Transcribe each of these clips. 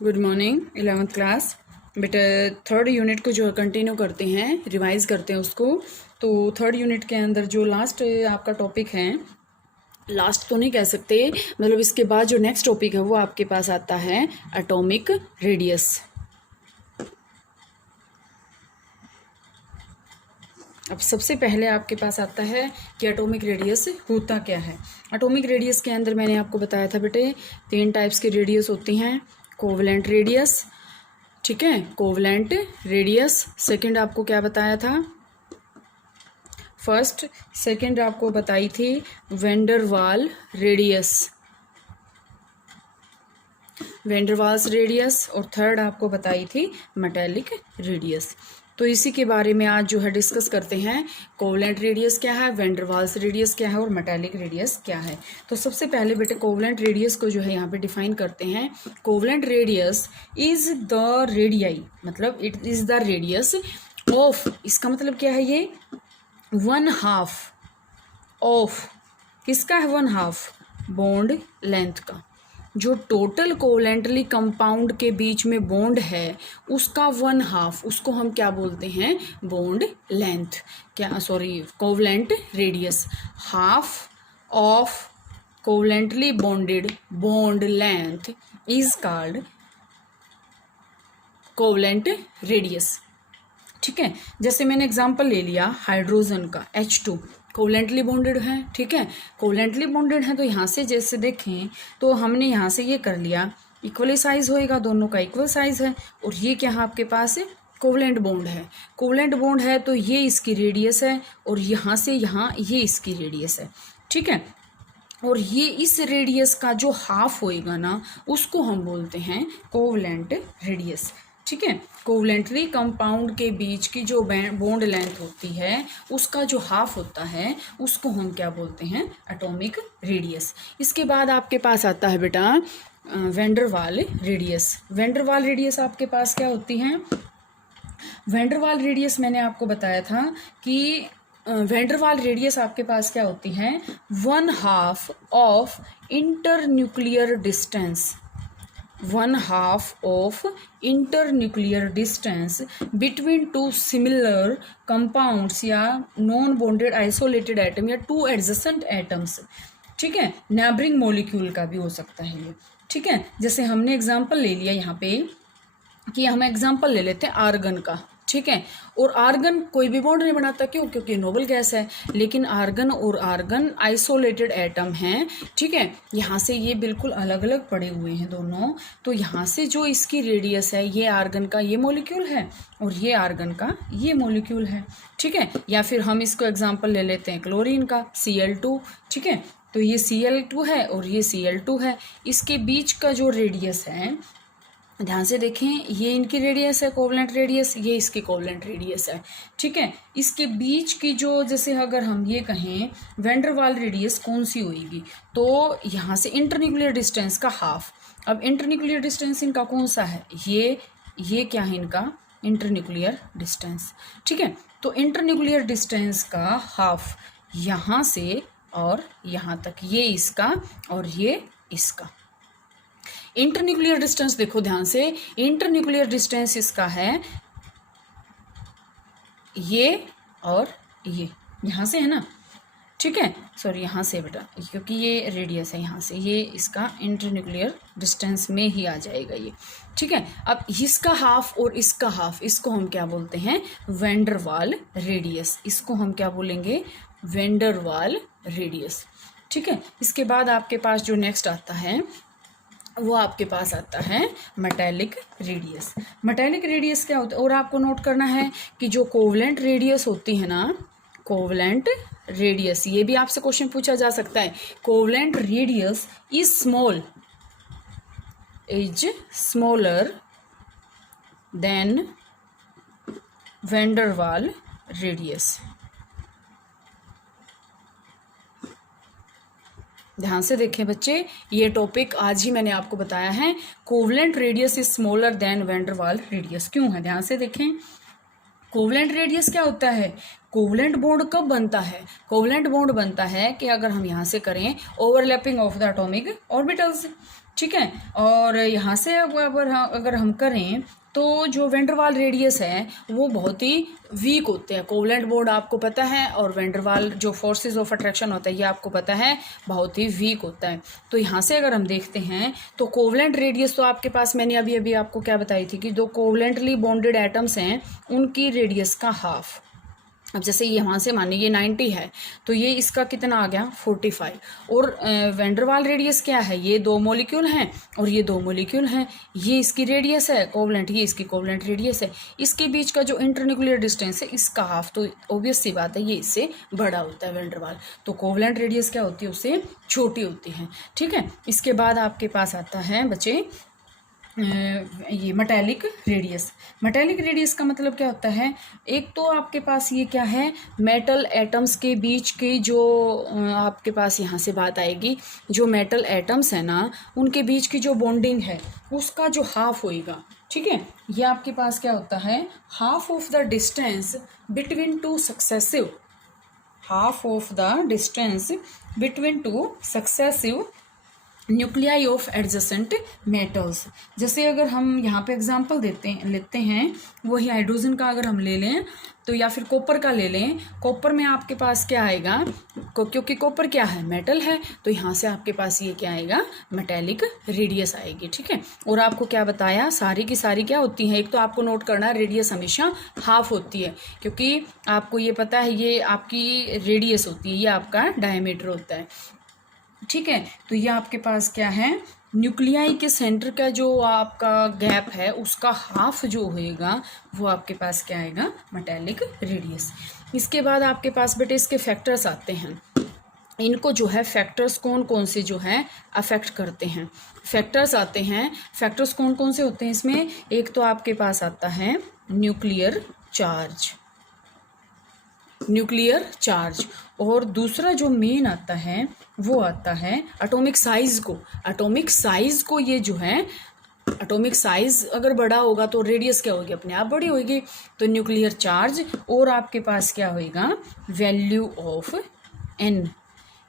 Good morning 11th class. बेटा third unit को जो है कंटिन्यू करते हैं, रिवाइज करते हैं उसको। तो थर्ड यूनिट के अंदर जो लास्ट आपका टॉपिक है, लास्ट तो नहीं कह सकते, मतलब इसके बाद जो नेक्स्ट टॉपिक है वो आपके पास आता है एटॉमिक रेडियस। अब सबसे पहले आपके पास आता है कि एटॉमिक रेडियस होता क्या है। एटॉमिक रेडियस के अंदर मैंने आपको बताया था बेटे 3 टाइप्स की रेडियस होती हैं। कोवलेंट रेडियस, ठीक है, कोवलेंट रेडियस। सेकंड आपको क्या बताया था, फर्स्ट सेकंड आपको बताई थी वेंडरवाल रेडियस, वेंडरवाल्स रेडियस। और थर्ड आपको बताई थी मेटेलिक रेडियस। तो इसी के बारे में आज जो है डिस्कस करते हैं। कोवलेंट रेडियस क्या है, वेंडरवाल्स रेडियस क्या है और मेटेलिक रेडियस क्या है। तो सबसे पहले बेटे कोवलेंट रेडियस को जो है यहाँ पे डिफाइन करते हैं। Covalent radius is the radii, मतलब it is the radius of, इसका मतलब क्या है, ये 1/2 ऑफ, किसका है, 1/2 बॉन्ड लेंथ का। जो टोटल कोवलेंटली कंपाउंड के बीच में बॉन्ड है उसका 1/2, उसको हम क्या बोलते हैं, बॉन्ड लेंथ, क्या sorry covalent radius. Half of covalently bonded bond length is called covalent radius. ठीक है, जैसे मैंने एग्जांपल ले लिया हाइड्रोजन का H2 कोवलेंटली बॉन्डेड है, ठीक है, कोवलेंटली बॉन्डेड है। तो यहाँ से जैसे देखें तो हमने यहाँ से ये कर लिया, इक्वली साइज होएगा, दोनों का इक्वल साइज है। और ये क्या है आपके पास, कोवलेंट बॉन्ड है। कोवलेंट बॉन्ड है तो ये इसकी रेडियस है और यहाँ से यहाँ ये इसकी रेडियस है, ठीक है। और ये इस रेडियस का जो हाफ होएगा ना उसको हम बोलते हैं कोवलेंट रेडियस, ठीक है। कोवलेंटली कंपाउंड के बीच की जो बॉन्ड लेंथ होती है उसका जो हाफ होता है उसको हम क्या बोलते हैं, एटॉमिक रेडियस। इसके बाद आपके पास आता है बेटा वेंडरवाल रेडियस। वेंडरवाल रेडियस आपके पास क्या होती है, वेंडरवाल रेडियस मैंने आपको बताया था कि वेंडरवाल रेडियस आपके पास क्या होती है, 1/2 of internuclear distance, 1/2 of internuclear distance between two similar compounds या नॉन बॉन्डेड आइसोलेटेड एटम या टू एडजेसेंट एटम्स, ठीक है। नेबरिंग मॉलिक्यूल का भी हो सकता है ये, ठीक है। जैसे हमने एग्जांपल ले लिया यहाँ पे कि हम एग्जांपल ले लेते हैं आर्गन का, ठीक है। और आर्गन कोई भी बॉन्ड नहीं बनाता, क्यों, क्योंकि नोबल गैस है। लेकिन आर्गन और आर्गन आइसोलेटेड एटम हैं, ठीक है। यहाँ से ये बिल्कुल अलग अलग पड़े हुए हैं दोनों। तो यहाँ से जो इसकी रेडियस है, ये आर्गन का ये मॉलिक्यूल है और ये आर्गन का ये मॉलिक्यूल है, ठीक है। या फिर हम इसको एग्जाम्पल ले लेते हैं क्लोरीन का, Cl2, ठीक है। तो ये Cl2 है और ये Cl2 है। इसके बीच का जो रेडियस है, ध्यान से देखें, ये इनकी रेडियस है कोवलेंट रेडियस, ये इसकी कोवलेंट रेडियस है, ठीक है। इसके बीच की जो, जैसे अगर हम ये कहें वेंडरवाल रेडियस कौन सी होगी, तो यहाँ से इंटरन्यूक्लियर डिस्टेंस का हाफ। अब इंटरन्यूक्लियर डिस्टेंस इनका कौन सा है, ये क्या है इनका इंटरन्यूक्लियर डिस्टेंस, ठीक है। तो इंटरन्यूक्लियर डिस्टेंस का हाफ यहाँ से और यहाँ तक, ये इसका और ये इसका। इंटरन्यूक्लियर डिस्टेंस देखो ध्यान से, इंटरन्यूक्लियर डिस्टेंस इसका है ये और ये, यहाँ से है ना, ठीक है, सॉरी यहाँ से बेटा, क्योंकि ये रेडियस है, यहाँ से ये इसका इंटरन्यूक्लियर डिस्टेंस में ही आ जाएगा ये, ठीक है। अब इसका हाफ और इसका हाफ, इसको हम क्या बोलते हैं, वेंडरवाल रेडियस। इसको हम क्या बोलेंगे, वेंडरवाल रेडियस, ठीक है। इसके बाद आपके पास जो नेक्स्ट आता है वो आपके पास आता है मेटेलिक रेडियस। मेटेलिक रेडियस क्या होता है, और आपको नोट करना है कि जो कोवलेंट रेडियस होती है ना, कोवलेंट रेडियस, ये भी आपसे क्वेश्चन पूछा जा सकता है। Covalent radius is smaller than van der Waals radius. ध्यान से देखें बच्चे, ये टॉपिक आज ही मैंने आपको बताया है। Covalent radius is smaller than van der Waals radius, क्यों है, ध्यान से देखें। कोवलेंट रेडियस क्या होता है, कोवलेंट बॉन्ड कब बनता है, कोवलेंट बॉन्ड बनता है कि अगर हम यहाँ से करें overlapping of the atomic orbitals, ठीक है। और यहाँ से अगर हम करें तो जो वेंडरवाल रेडियस है वो बहुत ही वीक होते हैं। कोवलेंट बॉन्ड आपको पता है, और वेंडरवाल जो फोर्सेस ऑफ अट्रैक्शन होता है ये आपको पता है बहुत ही वीक होता है। तो यहाँ से अगर हम देखते हैं तो कोवलेंट रेडियस तो आपके पास, मैंने अभी अभी आपको क्या बताई थी कि दो कोवलेंटली बॉन्डेड एटम्स हैं उनकी रेडियस का हाफ। अब जैसे ये यहाँ से मानिए ये 90 है तो ये इसका कितना आ गया 45। और वेंडरवाल रेडियस क्या है, ये 2 मॉलिक्यूल हैं और ये 2 मॉलिक्यूल हैं, ये इसकी रेडियस है कोवलेंट, ये इसकी कोवलेंट रेडियस है। इसके बीच का जो इंटरन्यूक्लियर डिस्टेंस है इसका हाफ, तो ऑब्वियस सी बात है ये इससे बड़ा होता है वेंडरवाल। तो कोवलेंट रेडियस क्या होती है, उससे छोटी होती है। ठीक है। इसके बाद आपके पास आता है बच्चे ये मेटालिक रेडियस। मेटालिक रेडियस का मतलब क्या होता है, एक तो आपके पास ये क्या है, मेटल एटम्स के बीच की जो आपके पास यहाँ से बात आएगी, जो मेटल एटम्स है ना उनके बीच की जो बॉन्डिंग है उसका जो हाफ होएगा। ठीक है। ये आपके पास क्या होता है, half of the distance between two successive, half of the distance between two successive nuclei of adjacent metals. जैसे अगर हम यहाँ पे एग्जांपल लेते हैं वही हाइड्रोजन का अगर हम ले लें तो, या फिर कॉपर का ले लें, कॉपर में आपके पास क्या आएगा, क्योंकि कॉपर क्या है, मेटल है, तो यहाँ से आपके पास ये क्या आएगा, मेटालिक रेडियस आएगी। ठीक है। और आपको क्या बताया, सारी की सारी क्या होती हैं, एक तो आपको नोट करना है रेडियस हमेशा हाफ होती है, क्योंकि आपको ये पता है ये आपकी रेडियस होती है, ये आपका डायमीटर होता है। ठीक है। तो ये आपके पास क्या है, न्यूक्लियाई के सेंटर का जो आपका गैप है उसका हाफ जो होएगा वो आपके पास क्या आएगा, मेटालिक रेडियस। इसके बाद आपके पास बेटे इसके फैक्टर्स आते हैं। इनको जो है फैक्टर्स कौन कौन से जो है अफेक्ट करते हैं, फैक्टर्स आते हैं। फैक्टर्स कौन कौन से होते हैं इसमें, एक तो आपके पास आता है न्यूक्लियर चार्ज, न्यूक्लियर चार्ज, और दूसरा जो मेन आता है वो आता है एटॉमिक साइज को। एटॉमिक साइज को ये जो है, एटॉमिक साइज अगर बड़ा होगा तो रेडियस क्या होगी, अपने आप बड़ी होगी। तो न्यूक्लियर चार्ज, और आपके पास क्या होएगा, वैल्यू ऑफ एन।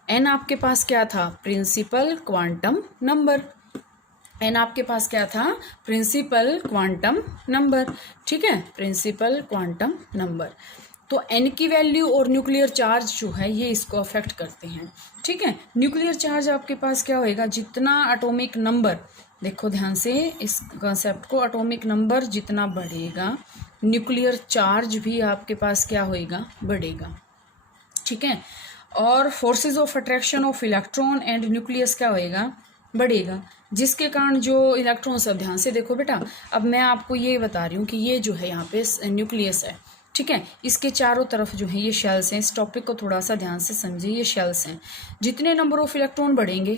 एन आपके पास क्या था, प्रिंसिपल क्वांटम नंबर। एन आपके पास क्या था, प्रिंसिपल क्वांटम नंबर। ठीक है, प्रिंसिपल क्वांटम नंबर। तो एन की वैल्यू और न्यूक्लियर चार्ज जो है ये इसको अफेक्ट करते हैं। ठीक है। न्यूक्लियर चार्ज आपके पास क्या होएगा, जितना एटॉमिक नंबर, देखो ध्यान से इस कॉन्सेप्ट को, एटॉमिक नंबर जितना बढ़ेगा न्यूक्लियर चार्ज भी आपके पास क्या होएगा, बढ़ेगा। ठीक है। और forces of attraction of electron and nucleus क्या होएगा, बढ़ेगा, जिसके कारण जो इलेक्ट्रॉन, सब ध्यान से देखो बेटा, अब मैं आपको ये बता रही हूँ कि ये जो है यहाँ पे न्यूक्लियस है। ठीक है। इसके चारों तरफ जो है ये शेल्स हैं। इस टॉपिक को थोड़ा सा ध्यान से समझिए, ये शेल्स हैं। जितने नंबर ऑफ इलेक्ट्रॉन बढ़ेंगे,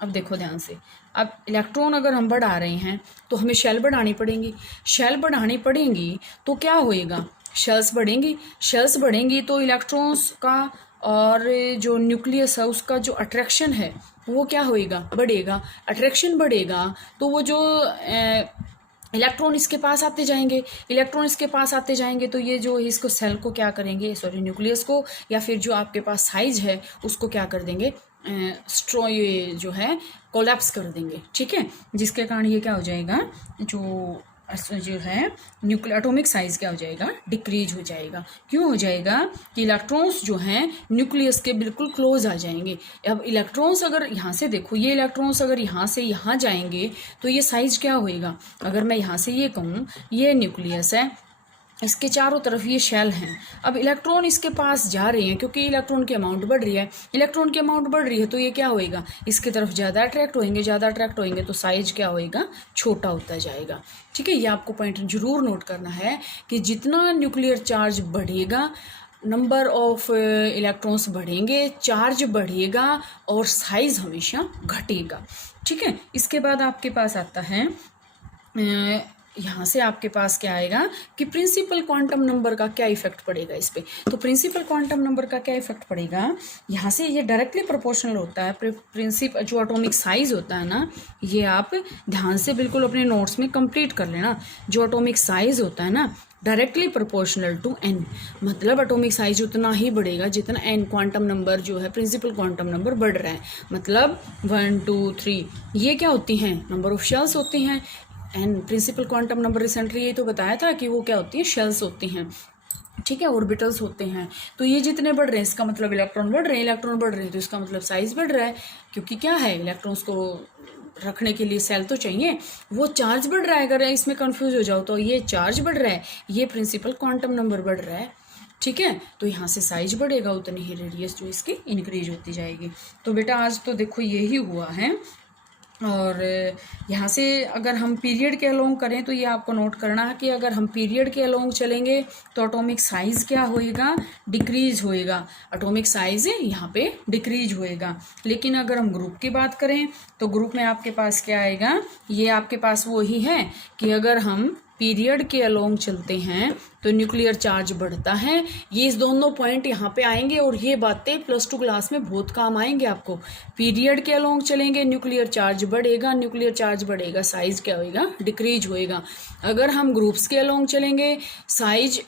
अब देखो ध्यान से, अब इलेक्ट्रॉन अगर हम बढ़ा रहे हैं तो हमें शेल बढ़ानी पड़ेंगी। शेल बढ़ानी पड़ेंगी तो क्या होएगा, शेल्स बढ़ेंगी। शेल्स बढ़ेंगी तो इलेक्ट्रॉन्स का और जो न्यूक्लियस है उसका जो अट्रैक्शन है वो क्या होएगा, बढ़ेगा। अट्रैक्शन बढ़ेगा तो वो जो इलेक्ट्रॉन इसके पास आते जाएंगे, इलेक्ट्रॉन इसके पास आते जाएंगे तो ये जो इसको सेल को क्या करेंगे, सॉरी न्यूक्लियस को, या फिर जो आपके पास साइज है उसको क्या कर देंगे, ये जो है कोलैप्स कर देंगे। ठीक है। जिसके कारण ये क्या हो जाएगा, जो है न्यूक्लियर एटॉमिक साइज क्या हो जाएगा, डिक्रीज हो जाएगा। क्यों हो जाएगा कि इलेक्ट्रॉन्स जो हैं न्यूक्लियस के बिल्कुल क्लोज आ जाएंगे। अब इलेक्ट्रॉन्स अगर यहाँ से देखो, ये इलेक्ट्रॉन्स अगर यहाँ से यहाँ जाएंगे तो ये साइज क्या होएगा, अगर मैं यहाँ से ये कहूँ ये न्यूक्लियस है, इसके चारों तरफ ये शेल हैं। अब इलेक्ट्रॉन इसके पास जा रहे हैं क्योंकि इलेक्ट्रॉन की अमाउंट बढ़ रही है, इलेक्ट्रॉन की अमाउंट बढ़ रही है तो ये क्या होएगा, इसकी तरफ ज़्यादा अट्रैक्ट होएंगे, ज़्यादा अट्रैक्ट होएंगे तो साइज क्या होएगा, छोटा होता जाएगा। ठीक है। ये आपको पॉइंट जरूर नोट करना है कि जितना न्यूक्लियर चार्ज बढ़ेगा, नंबर ऑफ इलेक्ट्रॉन्स बढ़ेंगे, चार्ज बढ़ेगा और साइज हमेशा घटेगा। ठीक है। इसके बाद आपके पास आता है यहाँ से आपके पास क्या आएगा कि प्रिंसिपल क्वांटम नंबर का क्या इफेक्ट पड़ेगा इस पे। तो प्रिंसिपल क्वांटम नंबर का क्या इफेक्ट पड़ेगा, यहाँ से ये डायरेक्टली प्रोपोर्शनल होता है। प्रिंसिपल जो एटॉमिक साइज होता है ना, ये आप ध्यान से बिल्कुल अपने नोट्स में कंप्लीट कर लेना। जो एटॉमिक साइज होता है ना, डायरेक्टली प्रोपोर्शनल टू एन, मतलब एटॉमिक साइज उतना ही बढ़ेगा जितना एन क्वांटम नंबर जो है, प्रिंसिपल क्वांटम नंबर बढ़ रहा है। मतलब 1 2 3 ये क्या होती हैं, नंबर ऑफ शेल्स होती हैं। And principal quantum number recently ये तो बताया था कि वो क्या होती है, शेल्स होती हैं, ठीक है, ऑर्बिटल्स होते हैं। तो ये जितने बढ़ रहे हैं इसका मतलब इलेक्ट्रॉन बढ़ रहे हैं, इलेक्ट्रॉन बढ़ रहे हैं तो इसका मतलब साइज बढ़ रहा है, क्योंकि क्या है, इलेक्ट्रॉन्स को रखने के लिए सेल तो चाहिए, वो चार्ज बढ़ रहा है। अगर इसमें कंफ्यूज हो जाओ तो ये चार्ज बढ़ रहा है, ये प्रिंसिपल क्वांटम नंबर बढ़ रहा है, ठीक है। तो यहाँ से साइज बढ़ेगा, उतनी ही रेडियस जो इसकी इंक्रीज होती जाएगी। तो बेटा आज तो देखो यही हुआ है। और यहाँ से अगर हम पीरियड के अलोंग करें तो ये आपको नोट करना है कि अगर हम पीरियड के अलोंग चलेंगे तो एटॉमिक साइज क्या होएगा, डिक्रीज होएगा। एटॉमिक साइज यहाँ पे डिक्रीज होएगा। लेकिन अगर हम ग्रुप की बात करें तो ग्रुप में आपके पास क्या आएगा, ये आपके पास वो ही है कि अगर हम पीरियड के अलोंग चलते हैं तो न्यूक्लियर चार्ज बढ़ता है। ये इस दोनों पॉइंट यहाँ पे आएंगे और ये बातें +2 क्लास में बहुत काम आएंगे आपको। पीरियड के अलोंग चलेंगे, न्यूक्लियर चार्ज बढ़ेगा, न्यूक्लियर चार्ज बढ़ेगा, साइज क्या होएगा, डिक्रीज होएगा। अगर हम ग्रुप्स के अलोंग चलेंगे, साइज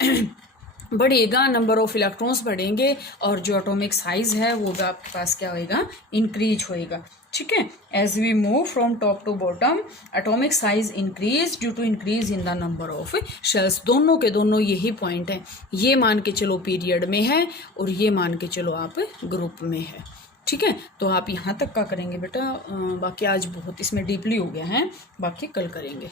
बढ़ेगा, नंबर ऑफ इलेक्ट्रॉन्स बढ़ेंगे और जो एटॉमिक साइज है वो भी आपके पास क्या होएगा, इंक्रीज होएगा, ठीक है। As we move from top to bottom atomic size increase due to increase in the number of shells. दोनों के दोनों यही पॉइंट है, ये मान के चलो पीरियड में है और ये मान के चलो आप ग्रुप में है, ठीक है। तो आप यहाँ तक का करेंगे बेटा, बाकी आज बहुत इसमें डीपली हो गया है, बाकी कल करेंगे।